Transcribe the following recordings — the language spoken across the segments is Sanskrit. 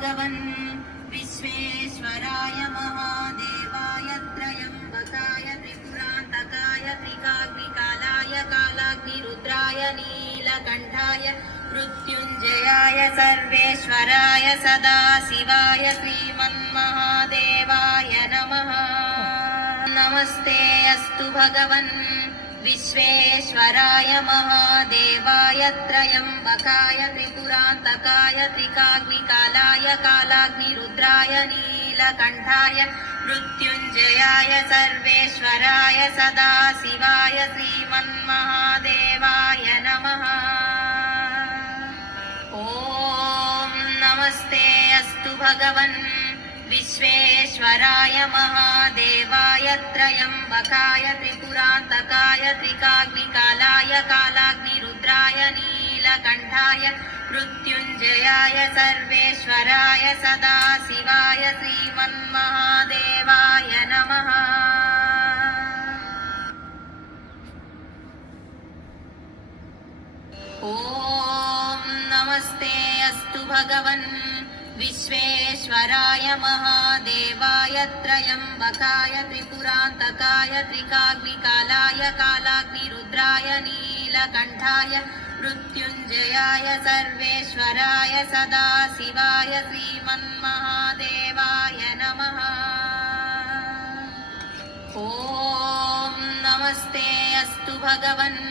भगवन् विश्वेश्वराय महादेवाय त्रयम्बकाय त्रिपुरान्तकाय त्रिकाग्निकालाय कालाग्निरुद्राय नीलकण्ठाय मृत्युञ्जयाय सर्वेश्वराय सदाशिवाय श्रीमन्महादेवाय नमः। नमस्ते अस्तु भगवन् विश्वेश्वराय महादेवाय त्रयम्बकाय त्रिपुरान्तकाय त्रिकाग्निकालाय कालाग्निरुद्राय नीलकण्ठाय मृत्युञ्जयाय सर्वेश्वराय सदाशिवाय श्रीमन्महादेवाय नमः। ॐ नमस्ते अस्तु भगवन् विश्वेश्वराय महादेवाय त्रयम्बकाय त्रिपुरान्तकाय त्रिकाग्निकालाय कालाग्निरुद्राय नीलकण्ठाय मृत्युञ्जयाय सर्वेश्वराय सदाशिवाय श्रीमन्महादेवाय नमः। ॐ नमस्ते अस्तु भगवन् विश्वेश्वराय महादेवाय त्रयम्बकाय त्रिपुरान्तकाय त्रिकाग्निकालाय कालाग्निरुद्राय नीलकण्ठाय मृत्युञ्जयाय सर्वेश्वराय सदाशिवाय श्रीमन्महादेवाय नमः। ॐ नमस्ते अस्तु भगवन्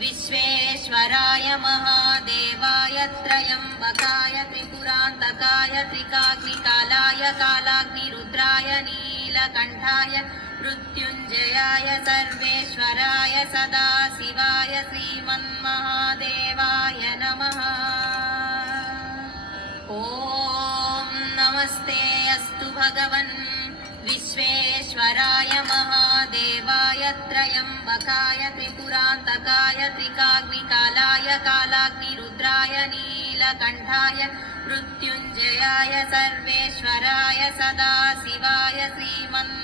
विश्वेश्वराय महादेवाय त्रयम्बकाय त्रिपुरान्तकाय त्रिकाग्निकालाय कालाग्निरुद्राय नीलकण्ठाय मृत्युञ्जयाय सर्वेश्वराय सदाशिवाय श्रीमन्महादेवाय नमः। ॐ नमस्ते अस्तु भगवन् विश्वेश्वराय महादेवाय त्रयम्बकाय त्रिपुरान्तकाय त्रिकाग्निकालाय कालाग्निरुद्राय नीलकण्ठाय मृत्युञ्जयाय सर्वेश्वराय सदाशिवाय श्रीमन्